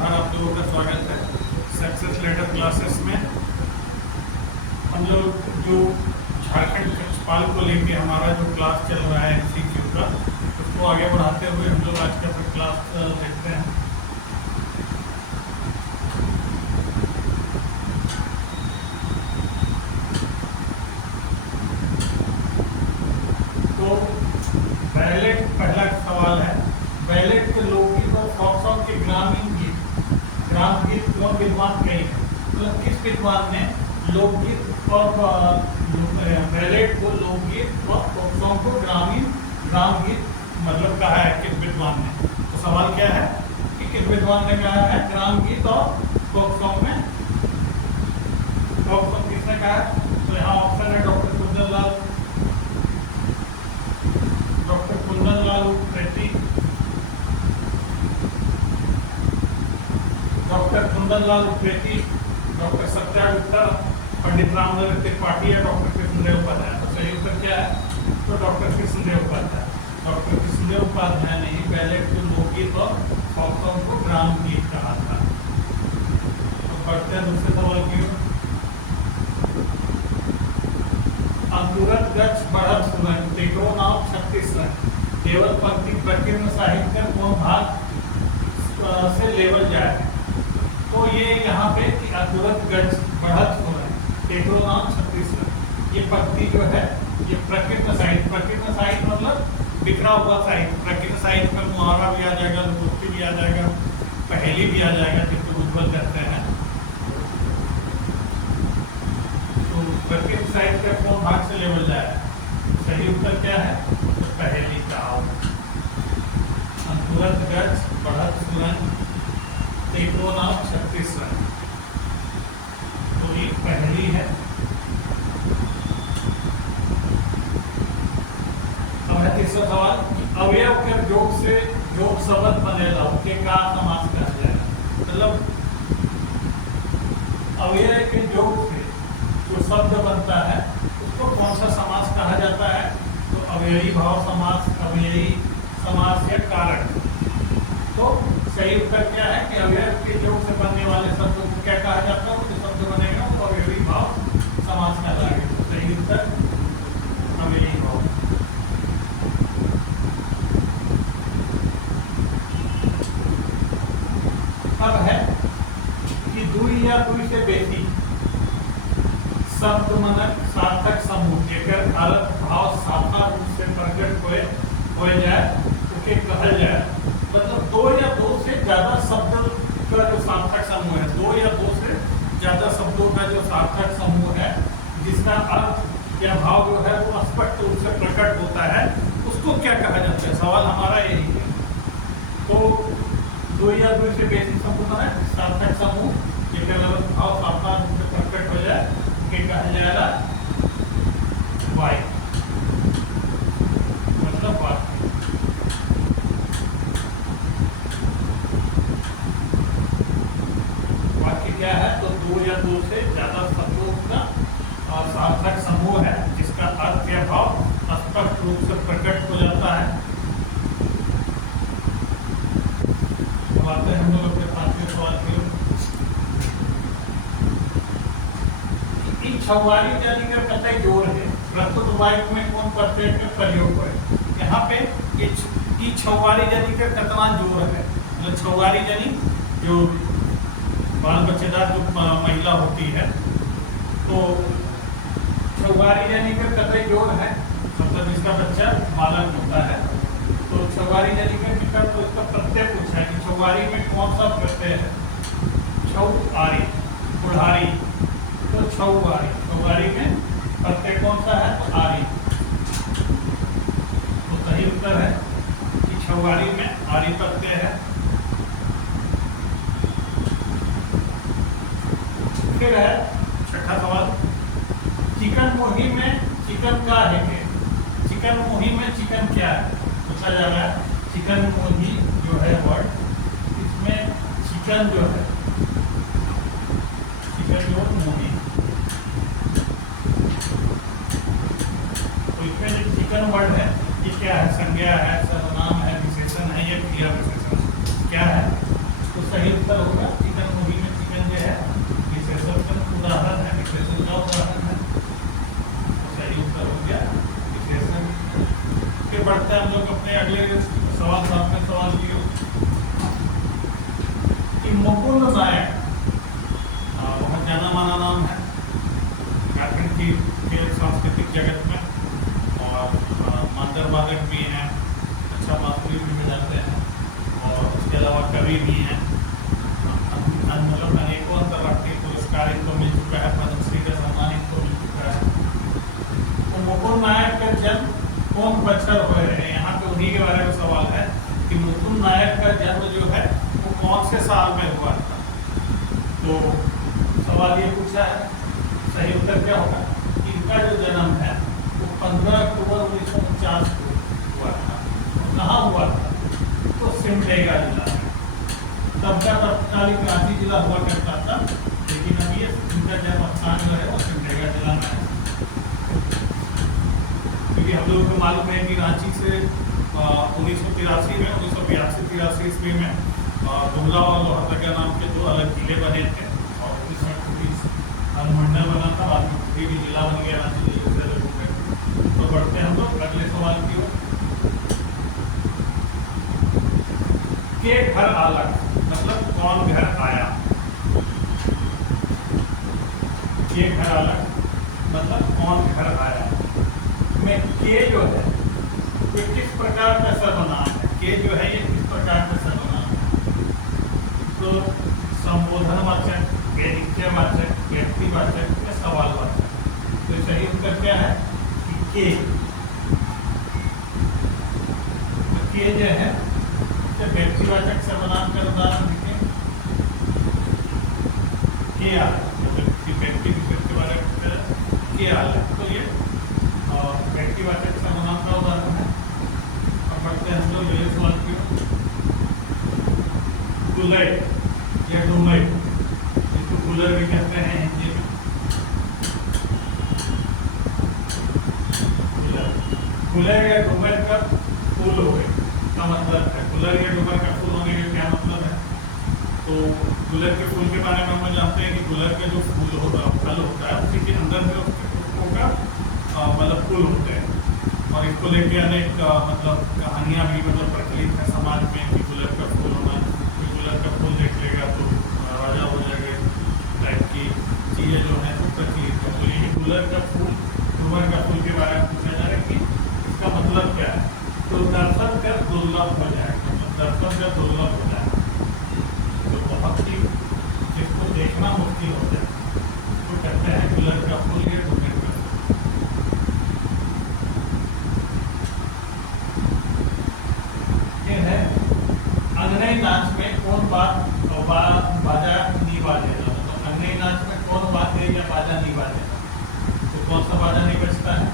बार आप लोगों का स्वागत है सक्सेस लेटर क्लासेस में। हम लोग जो झारखंड कक्षपाल को लेके हमारा जो क्लास चल रहा है MCQ का, उसको आगे बढ़ाते हुए हम लोग आज का फिर क्लास देखते हैं। तो बैलेट पहला सवाल है, बैलेट के लोकगीत और फोक सॉन्ग के ग्रामीण गीत कौन विद्वान कहे हैं? मतलब किस विद्वान ने लोकगीत और बैलेट को लोकगीत और फोक सॉन्ग को ग्राम गीत मतलब कहा है किस विद्वान ने? तो सवाल क्या है कि किस विद्वान ने कहा है ग्राम गीत और फोक सॉन्ग में फोक सॉन्ग किसने कहा है? तो यहाँ ऑप्शन है डॉक्टर कुंदन लाल उप्रेती, डॉक्टर सत्या गुप्ता, पंडित रामदेव त्रिपाठी या डॉक्टर कृष्णदेव उपाध्याय। तो सही उत्तर क्या है? तो डॉक्टर कृष्णदेव उपाध्याय। डॉक्टर कृष्णदेव उपाध्याय ने बैलेट को लोकगीत और फोक सॉन्ग को ग्राम गीत कहा था। तो पढ़ते हैं दूसरे सवाल की ओर। अंकुरत गच्छ बढ़त सुमन तेकरो नाम 36 रन केवल पंक्ति प्रकीर्ण साहित्य कौन भाग से लेवल जाए? तो ये यहाँ पे अंकुरत गच्छ बढ़त सुमन तेकरो नाम 36 रन, ये पंक्ति जो है ये प्रकीर्ण साहित्य मतलब बिखरा हुआ साहित्य। प्रकीर्ण साहित्य में मुहावरा भी आ जाएगा, लोकोक्ति भी आ जाएगा, पहेली भी आ जाएगा, जिसको उज्ज्वल कहते हैं। तो प्रकीर्ण साहित्य कौन भाग से लेवल जाए? सही उत्तर क्या है? तो पहेली का अंकुरत गच्छ बढ़त सुमन तेकरो नाम 36 रन, तो ये पहेली है। अब है तीसरा सवाल, अवयव के जोग से जोग शब्द बनेला के का समास कहा जाएगा? मतलब अवयव के जोग से जो शब्द बनता है उसको कौन सा समास कहा जाता है? तो अव्ययी भाव समास, अव्ययी समास या कारक। तो सही उत्तर क्या है कि अवयव के योग से बनने वाले शब्दों को क्या कहा जाता है? जो शब्द बनेगा वो अव्ययी भाव समास कहलाएगा। तो सही उत्तर अव्ययी भाव। अब है कि दुई या दुई से बेसी शब्द मनक सार्थक समूह जेकर अर्थ भाव साकार रूप से प्रकट हो जाए उसे कहल जाए। मतलब दो या दो से ज्यादा शब्द का जो सार्थक समूह है, दो या दो से ज्यादा शब्दों का जो सार्थक समूह है जिसका अर्थ या भाव जो है वो स्पष्ट रूप से प्रकट होता है, उसको क्या कहा जाता है? सवाल हमारा यही है। तो दो या दो से बेसी शब्द है सार्थक समूह जेकर अर्थ भाव साकार रूप से प्रकट हो जाए उसे कहा जाएगा वाक्य, मतलब वाक्य। क्या है? तो दो या दो से ज्यादा शब्दों का सार्थक समूह है जिसका अर्थ या भाव स्पष्ट रूप से प्रकट हो जाता है। अब आते हैं हम लोग अपने पांचवें सवाल की ओर। छवारी जाति का कतई जोर है प्रस्तुत वाक्य में कौन प्रत्यय का प्रयोग है? यहाँ पे ये छवारी जाति का कितना जोर है? मतलब छवारी जानी जो बाल बच्चेदार जो महिला होती है, तो छवारी यानी का कतई जोड़ है, मतलब इसका बच्चा बालक होता है। तो छवारी यानी का तो इसका प्रत्यय पूछा है कि छवारी में कौन सा प्रत्यय है? छौआरी, बुढ़ारी, तो छौआरी, छौआरी में प्रत्यय कौन सा है? तो आरी। तो सही उत्तर है कि छौआरी में आरी प्रत्यय है। फिर है छठा सवाल, चिकन मोही में चिकन का है के? चिकन मोही में चिकन क्या है पूछा जा रहा है। चिकन मोही जो है वर्ड, इसमें चिकन जो है, चिकन जो मोही, तो इसमें जो चिकन वर्ड है ये क्या है? संज्ञा है, सर्वनाम है, विशेषण है या क्रिया विशेषण क्या है? तो सही उत्तर होगा चिकन मूवी में चिकन जो है विशेषण का उदाहरण है, विशेषण का उदाहरण है। तो सही उत्तर हो गया विशेषण। फिर बढ़ते हैं हम लोग अपने अगले सवाल, साथ में सवाल लिए कि मुकुंद नायक बहुत जाना माना नाम है झारखंड की खेल सांस्कृतिक जगत में, और मंत्र वादक भी हैं, अच्छा बांसुरी भी बजाते हैं, और उसके अलावा कवि भी हैं। मतलब अनेकों अंतर्राष्ट्रीय पुरस्कार इनको मिल चुका है, पद्मश्री का सम्मान इनको मिल चुका है। तो मुकुंद नायक का जन्म कौन बच्चर हुए हैं, यहाँ पे उन्हीं के बारे में सवाल है कि मुकुंद नायक का जन्म जो है वो कौन से साल में हुआ था। तो सवाल ये पूछा है, सही उत्तर क्या होगा, इनका जो जन्म है वो 15 अक्टूबर 1949 को हुआ था। कहाँ हुआ था, तो सिमडेगा जिला में। तब का तत्कालीन रांची जिला हुआ करता था, लेकिन अब ये इनका जन्म स्थान जो है वो सिमडेगा जिला में है। क्योंकि हम लोगों को मालूम है कि रांची से 1983 में 1982-83 ईस्वी में गुमला और लोहरदगा नाम के दो अलग जिले बने थे, और उसमें अनुमंडल बना था, बाद में भी जिला बन गया रांची जिले से अलग हो गए। तो बढ़ते हैं हम लोग अगले सवाल की ओर। के घर अलग मतलब कौन घर आया, के घर अलग मतलब कौन घर आया में के जो है ये किस प्रकार का सर्वनाम है, के जो है ये किस प्रकार का सर्वनाम है। तो संबोधनवाचक, व्यक्तिवाचक, व्यक्तिवाचक या सवालवाचक। तो सही उत्तर क्या है कि के जो है व्यक्तिवाचक सर्वनाम का उदाहरण देखें, के आलय, मतलब किसी व्यक्ति विशेष के बारे में के आलय, तो ये व्यक्तिवाचक सर्वनाम का उदाहरण है। अब बढ़ते हैं हम लोग अगले सवाल की ओर। गुलर या डुमर, इसको गुलर भी कहते हैं हिंदी में। गुलर या डुमर का फूल हो गए का मतलब है, गुलर या डुमर का फूल होने का क्या मतलब है। तो गुलर के फूल के बारे में हम जानते हैं कि गुलर का जो फूल होता है, फल होता है, उसी के अंदर में उसका मतलब फूल होते हैं। और इसको लेके अनेक मतलब कहानियाँ भी मतलब प्रचलित है समाज में कि गुलर का फूल होना, गुलर का फूल देख लेगा तो राजा हो जाएगा टाइप की चीज़ें जो है वो प्रचलित है। तो ये गुलर का फूल, डुमर का फूल के बारे में पूछा जा रहा है कि इसका मतलब क्या है। तो दर्शन कर दुर्लभ हो जाएगा, मतलब दर्शन कर दुर्लभ हो जाएगा, तो बहुत ही जिसको देखना मुश्किल हो जाए तो कहते हैं गुलर का फूल या डुमर का फूल। ये है अंगनई नाच में कौन बाजा नहीं बाजेगा, मतलब अंगनई नाच में कौन बाजे या बाजा नहीं बाजेगा, तो कौन सा बाजा नहीं बजता है।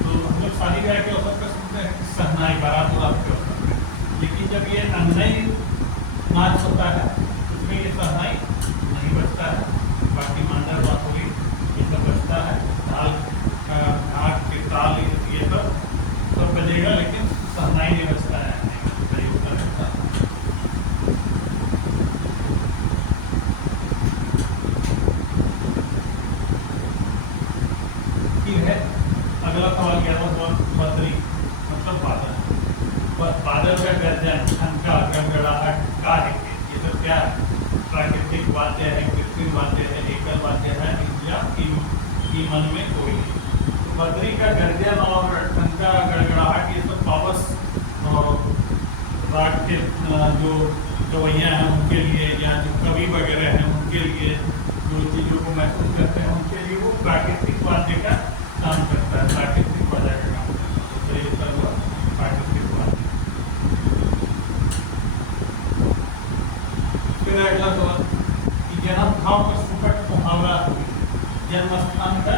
तो हम लोग शादी ब्याह के अवसर पर सुनते हैं सहनाई, बारात उरात के अवसर पर, लेकिन जब ये अंगनई नाच होता है उसमें ये सहनाई नहीं बजता है, बाकी मांडर बांसुरी ये सब बजता है, ताल घाट के ताल ये सब बजेगा, लेकिन सहनाई नहीं बजता है। सही उत्तर है। फिर है अगला सवाल, 11वां सवाल, बदरी मतलब बादल। बादल का गर्जन, ठनका, गड़गड़ाहट, काहे, ये सब क्या है, प्राकृतिक वाद्य है, कृत्रिम वाद्य है, एकल वाद्य है या मन में कोई नहीं। तो बदरी का गर्जन और ठनका, गड़गड़ाहट ये सब पावस राग के जो गवैया हैं उनके लिए या जो कवि वगैरह हैं उनके लिए जो चीज़ों को महसूस करते हैं उनके लिए वो प्राकृतिक वाद्य का काम करता है, प्राकृतिक वाद्य का काम करता है। तो ये सब प्राकृतिक वाद्य। फिर अगला सवाल कि जन्म ठाव का सुपट मुहावरा, जन्म स्थान का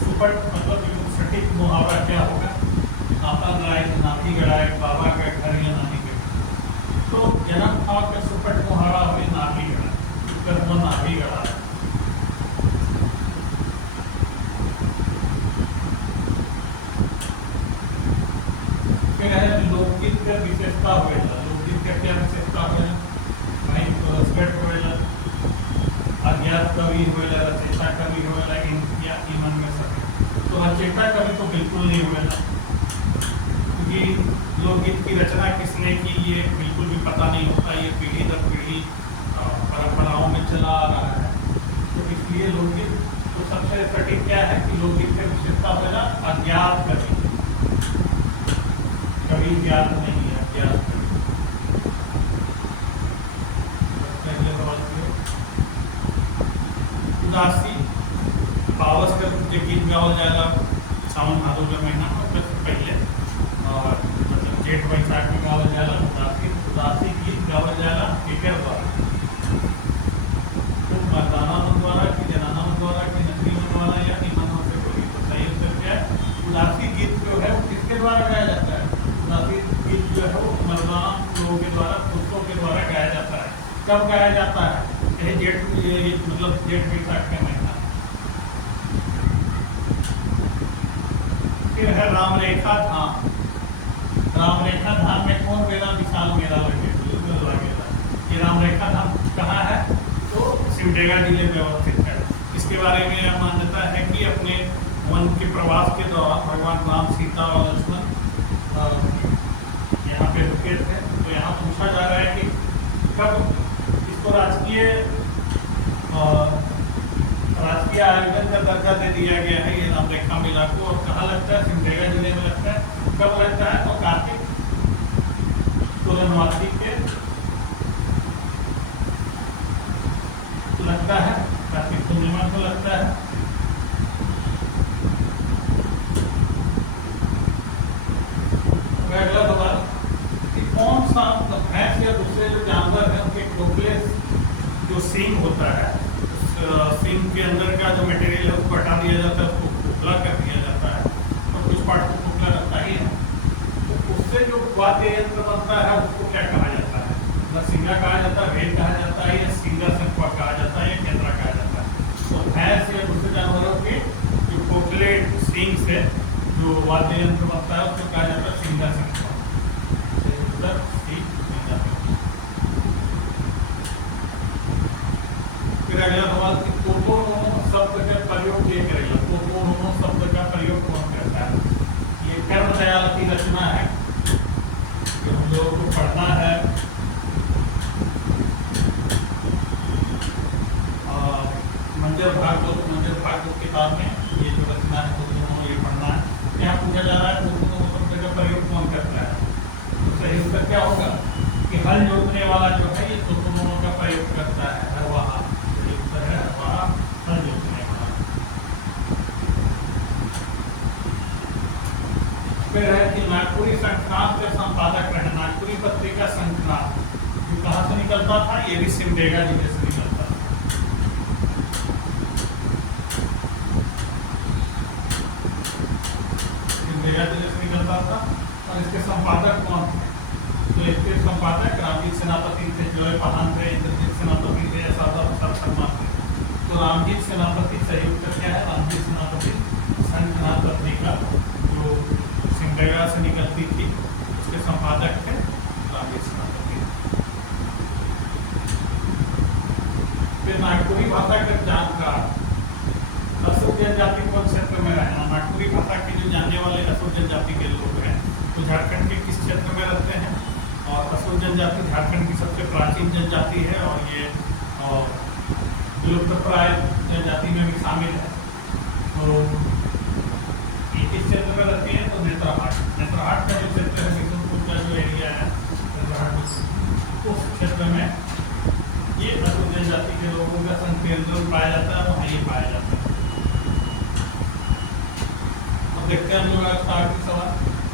सुपट मतलब सटीक मुहावरा क्या होगा। आपा गड़ाए नाती गड़ाए, बाबा का घर या नानी का घर। तो जन्म ठाव का सुपट मुहावरा हुई नाभी गड़ा, कर्म नाभी गड़ा। फिर है लोकगीत का विशेषता हुए, लोकगीत का क्या विशेषता हुए भाई। तो अज्ञात कवि होएला, रचयिता कवि होएला, या ईमन में सके। तो रचयिता कवि तो बिल्कुल नहीं होएला, क्योंकि लोकगीत की रचना किसने की ये बिल्कुल भी पता नहीं होता, ये पीढ़ी दर पीढ़ी परंपराओं में चला आ रहा है। तो इसलिए लोकगीत तो सबसे सटीक क्या है कि लोकगीत की विशेषता होगा अज्ञात कवि, कवि ज्ञात नहीं है, अज्ञात कवि। उदासी पावस का जो गीत गावल जाएगा सावन भादो के महीना में पहले, और मतलब जेठ बैसाख में गावल जाएगा उदासी गीत गावल जाएगा केकर द्वारा, तो मर्दाना मन द्वारा कि जनाना मन द्वारा कि नकली मन द्वारा या ईमन से कोई। तो सही उत्तर क्या है? उदासी गीत जो है वो किसके द्वारा गाया जाता है? उदासी गीत जो है वो मर्दाना लोगों के द्वारा, पुरुषों के द्वारा गाया जाता है। कब गाया जाता है? ये जेठ, मतलब जेठ बैसाख का महीना। फिर है राम रेखा धाम। राम रेखा धाम में कौन मेरा विशाल मेरा लगे? ये राम रेखा धाम कहाँ है? तो सिमडेगा जिले में अवस्थित है। इसके बारे में यह मान्यता है कि अपने वन के प्रवास के दौरान भगवान राम, सीता और लक्ष्मण यहाँ पे रुके थे। तो यहाँ पूछा जा रहा है कि कब इसको राजकीय आयोजन का दर्जा दे दिया गया है ये राम रेखा मेला को, और कहाँ लगता है? सिमडेगा जिले में लगता है। कब लगता है? तो कार्तिक पूर्णमासी के लगता है, कार्तिक पूर्णिमा को लगता है। अगला सवाल कि कौन सा भैंस या दूसरे जो जानवर है उनके खोखले जो सींग होता है, सींग के अंदर का जो मटेरियल है उसको हटा दिया जाता है, उसको खोखला कर दिया जाता है, और कुछ पार्ट को खोखला रहता ही है। तो उससे जो वाद्य यंत्र बनता है उसको क्या कहा जाता है? नरसिंगा कहा जाता है, वेद कहा जाता है, या सिंगा संखुआ कहा जाता है, या केंद्रा कहा जाता है। तो भैंस या दूसरे जानवरों के जो खोखले सींग से जो वाद्य यंत्र बनता है उसको कहा जाता है सिंगा संखुआ। फिर अगला सवाल कि कोटोनोनो शब्द का प्रयोग ये करेगा। कोटोनोनो शब्द का प्रयोग कौन करता है? ये कर्मदयाल की रचना है जो हम लोगों को पढ़ना है। मंजर भागवत किताब में ये जो रचना है कोटोनोनो ये पढ़ना है। यहाँ पूछा जा रहा है कोटोनोनो शब्द का प्रयोग कौन करता है? तो सही उत्तर क्या होगा कि हल जोतने वाला जो है ये कोटोनोनो का प्रयोग करता है, हरवाहा। फिर है कि नागपुरी संक्रांत के संपादक रहे। नागपुरी पत्रिका संक्रांत जो कहाँ से निकलता था? ये भी सिमडेगा जिले से निकलता था। सिमडेगा जिले से निकलता था। और इसके संपादक कौन थे? तो इसके संपादक रामजीत सेनापति थे, जोए पहान थे, इंद्रजीत सेनापति थे, सादा प्रसाद शर्मा थे। तो रामजीत सेनापति सही उत्तर क्या है? रामजीत सेनापति संक्रांत पत्रिका जो सिमडेगा से निकलती थी उसके संपादक थे रामजीत सेनापति। फिर नागपुरी भाषा के जानकार असुर जनजाति कौन क्षेत्र में रहना? नागपुरी भाषा की जो जानने वाले असुर जनजाति के लोग हैं तो झारखंड के किस क्षेत्र में रहते हैं? और असुर जनजाति झारखंड की सबसे प्राचीन जनजाति है और ये विलुप्तप्राय जनजाति में भी शामिल है। तो ये किस क्षेत्र में रहती है? तो नेत्रहाट का जो क्षेत्र है, किशनपुर का जो एरिया है नेत्रहाट, उस क्षेत्र में ये असुर जनजाति के लोगों का संकेंद्रण पाया जाता है, वहाँ ये पाया जाता है। अब देखते हैं हम लोग आखिरी सवाल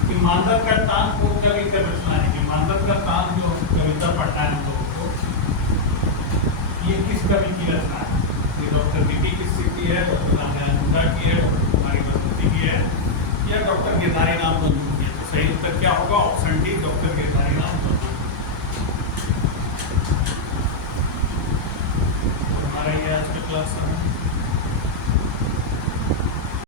कि मांडव का तान कौन कवि का रचना है? कि मांडव का तान जो कविता पढ़ना है हम लोगों को, ये किस कवि की रचना है? ये डॉक्टर बीटी किस्सी की है, डॉक्टर रामनारायण मुंडा की है, डॉक्टर कुमारी बसंती की है, या डॉक्टर गिरधारी